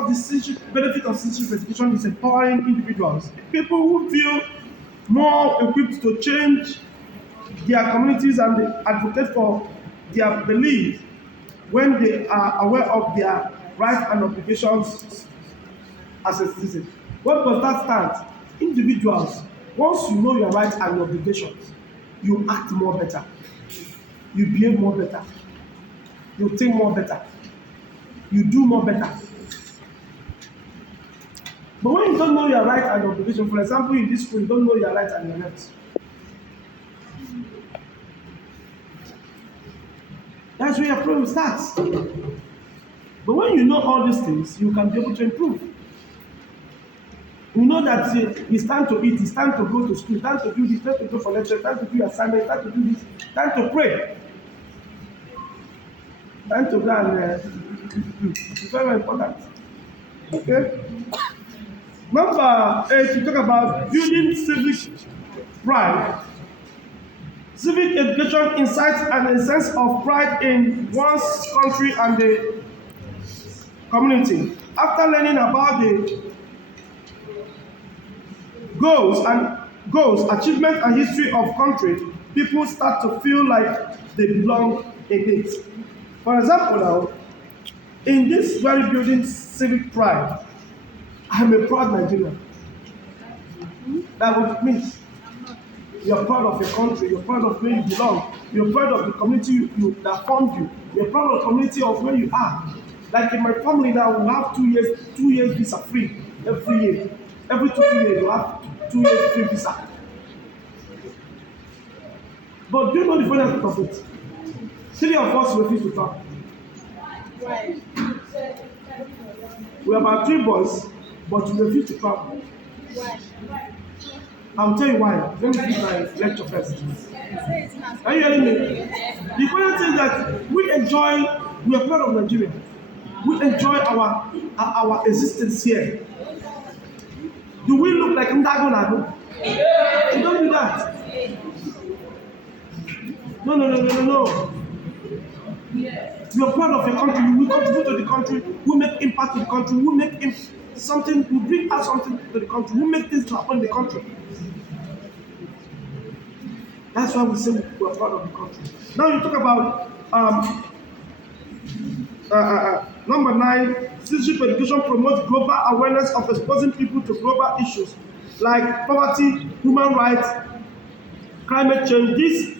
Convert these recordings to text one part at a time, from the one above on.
of the citizenship benefit of citizenship education is empowering individuals, people who feel more equipped to change their communities and they advocate for their beliefs when they are aware of their rights and obligations as a citizen. What does that stand? Individuals, once you know your rights and your obligations, you act more better, you behave more better, you think more better, you do more better. But when you don't know your right and your obligation, for example, in this school, you don't know your right and your left. That's where your problem starts. But when you know all these things, you can be able to improve. You know that it's time to eat, it's time to go to school, it's time to do this, it's time to go for lecture, it's time to do assignment, it's time to do this, it's time to pray. Time to go and it's very, very important. Okay? Number 8, we talk about building civic pride. Civic education incites a sense of pride in one's country and the community. After learning about the goals, achievements, and history of country, people start to feel like they belong in it. For example, now, in this very building civic pride, I'm a proud Nigerian. That's what it means. You're proud of your country, you're proud of where you belong, you're proud of the community that formed you, you're proud of the community of where you are. Like in my family now, we have 2 years visa free every year. Every 2 years, you have 2 years free visa. But do you know the funny of it? 3 of us refuse to travel. We are about 3 boys, but we refuse to travel. I'll tell you why. Let me finish my lecture first. Are you hearing me? The funny thing is that we are proud of Nigeria. We enjoy our existence here. Do we look like Ndagonado? We don't do that. No. We are proud of your country. We contribute to the country. We make impact to the country. We make something. We bring out something to the country. We make things happen in the country. That's why we say we are proud of the country. Now you talk about number 9. Citizenship education promotes global awareness of exposing people to global issues like poverty, human rights, climate change. This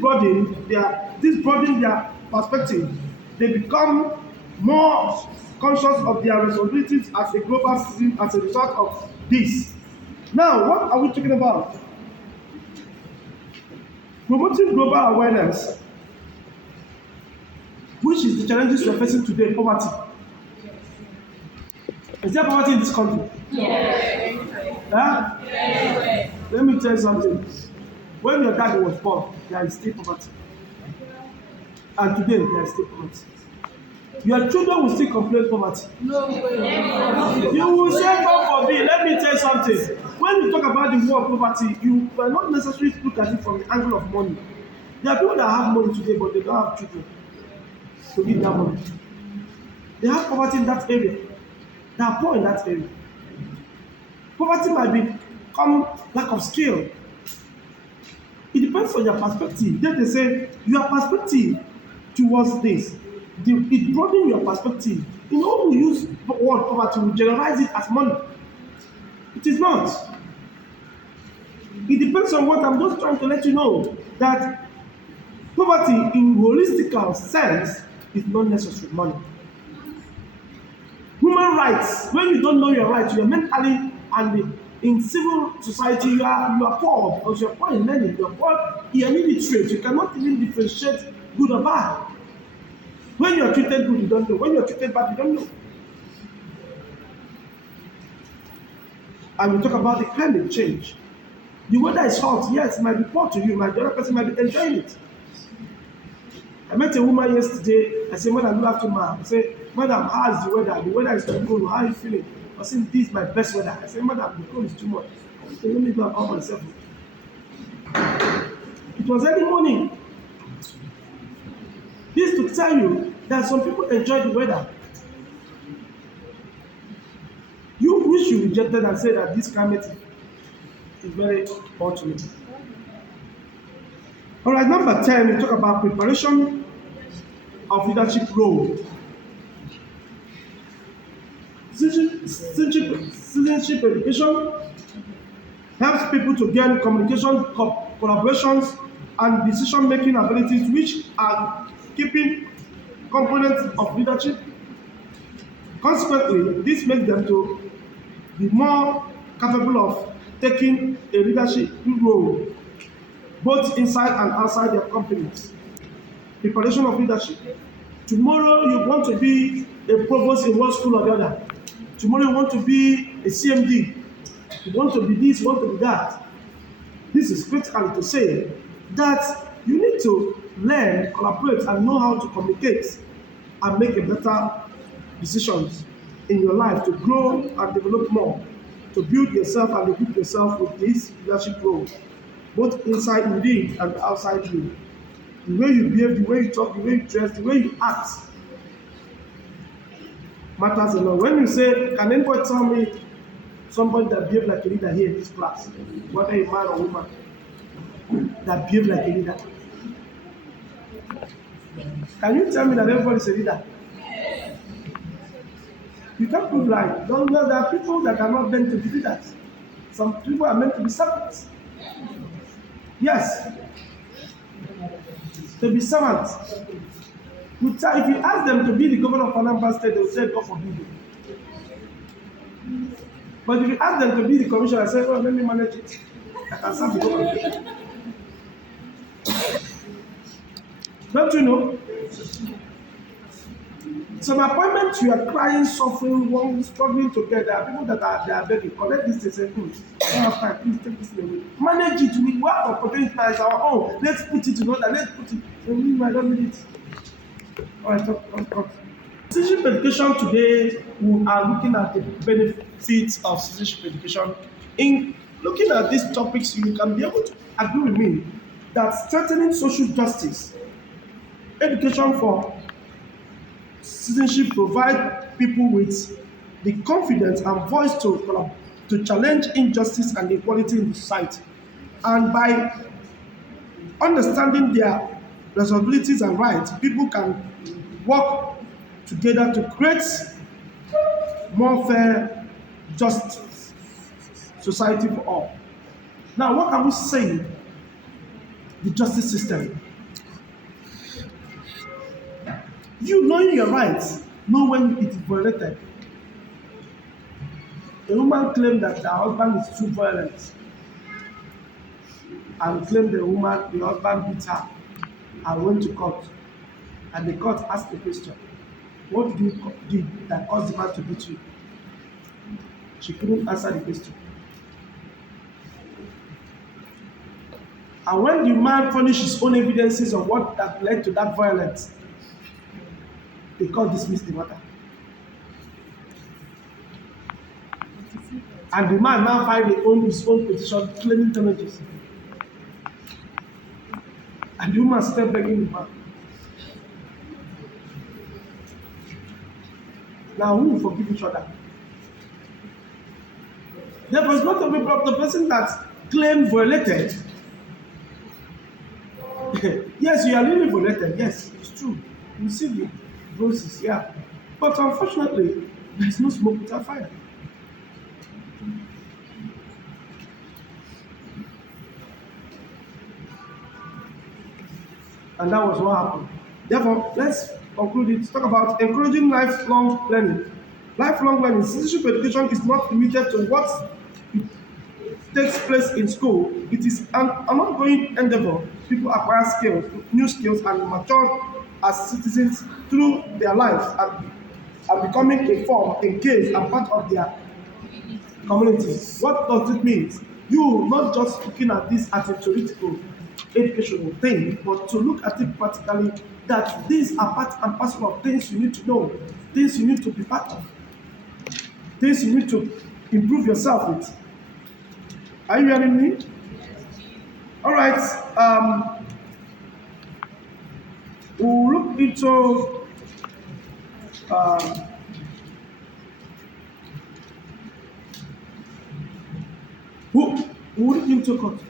broaden their perspective. They become more conscious of their responsibilities as a global citizen as a result of this. Now, what are we talking about? Promoting global awareness, which is the challenges we are facing today, poverty. Is there poverty in this country? Yes. Huh? Yes. Let me tell you something. When your dad was born, there is still poverty. And today, there is still poverty. Your children will still complain poverty. No way. You will say, God forbid. Let me tell you something. When you talk about the war of poverty, you will not necessarily look at it from the angle of money. There are people that have money today, but they don't have children to give that money. They have poverty in that area. They are poor in that area. Poverty might become lack of skill. It depends on your perspective. Then they say your perspective towards this. It broadens your perspective. You know, we use the word poverty, we generalize it as money. It is not. It depends on what I'm just trying to let you know that poverty in holistic sense is not necessarily money. Human rights, when you don't know your rights, you are mentally and in civil society you are poor because you are poor in learning, you are poor, you are illiterate, you cannot even differentiate good or bad. When you are treated good, you don't know. When you are treated bad, you don't know. And we talk about the climate change. The weather is hot, yes, it might be poor to you, the other person might be enjoying it. I met a woman yesterday. I said, Madam, good afternoon, ma'am. I said, Madam, how is the weather? The weather is too cold. How are you feeling? I said, this is my best weather. I said, Madam, the cold is too much. I said, let me go and calm myself. It was early morning. This to tell you that some people enjoy the weather. which you rejected and said that this climate is very hot to me. All right, number 10, we talk about preparation of leadership role. Citizenship education helps people to gain communication, collaborations, and decision-making abilities, which are keeping components of leadership. Consequently, this makes them to be more capable of taking a leadership role, both inside and outside their companies. Preparation of leadership. Tomorrow you want to be a provost in one school or the other. Tomorrow you want to be a CMD. You want to be this, you want to be that. This is critical to say that you need to learn, collaborate, and know how to communicate and make a better decisions in your life to grow and develop more, to build yourself and equip yourself with this leadership role, both inside within and outside you. The way you behave, the way you talk, the way you dress, the way you act matters a lot. When you say, can anybody tell me somebody that behaves like a leader here in this class, whether a man or woman, that behaves like a leader? Can you tell me that everybody is a leader? You can't prove right. Don't know there are people that are not meant to be leaders. Some people are meant to be servants. Yes. To be servants. If you ask them to be the governor of Anambra State, they will say, God forbid you. But if you ask them to be the commissioner, say, well, let me manage it. I can serve the government. Don't you know? Some appointments you are crying, suffering, one struggling to get. There are people that are begging, collect this, they say, I don't have time, please take this away. Manage it. We have opportunity as our own. Let's put it in order. Let's put it. I don't need it. All right, talk. Citizenship education today, we are looking at the benefits of citizenship education. In looking at these topics, you can be able to agree with me that strengthening social justice, education for citizenship provide people with the confidence and voice to challenge injustice and inequality in the society. And by understanding their responsibilities and rights, people can work together to create more fair, just society for all. Now, what can we say? The justice system. You knowing your rights, know when it is violated. A woman claimed that her husband is too violent and claimed the husband beat her and went to court. And the court asked the question, what did you do that caused the man to beat you? She couldn't answer the question. And when the man furnished his own evidences of what that led to that violence, the court dismissed the matter. And the man now filed his own petition claiming damages. And the woman still begging the man. Now, who will forgive each other? Therefore, it's not the person that claimed violated. Yes, you are really violated. Yes, it's true. You see the roses, yeah. But unfortunately, there is no smoke without fire. And that was what happened. Therefore, let's conclude it. Talk about encouraging lifelong learning. Lifelong learning. Citizenship education is not limited to what takes place in school. It is an ongoing endeavor. People acquire skills, new skills, and mature as citizens through their lives and becoming informed, engaged, and part of their communities. What does it mean? You not just looking at this as a theoretical educational thing, but to look at it practically, that these are part and parcel of things you need to know, things you need to be part of, things you need to improve yourself with. Are you hearing me? All right. We'll look into Who who lead him to court?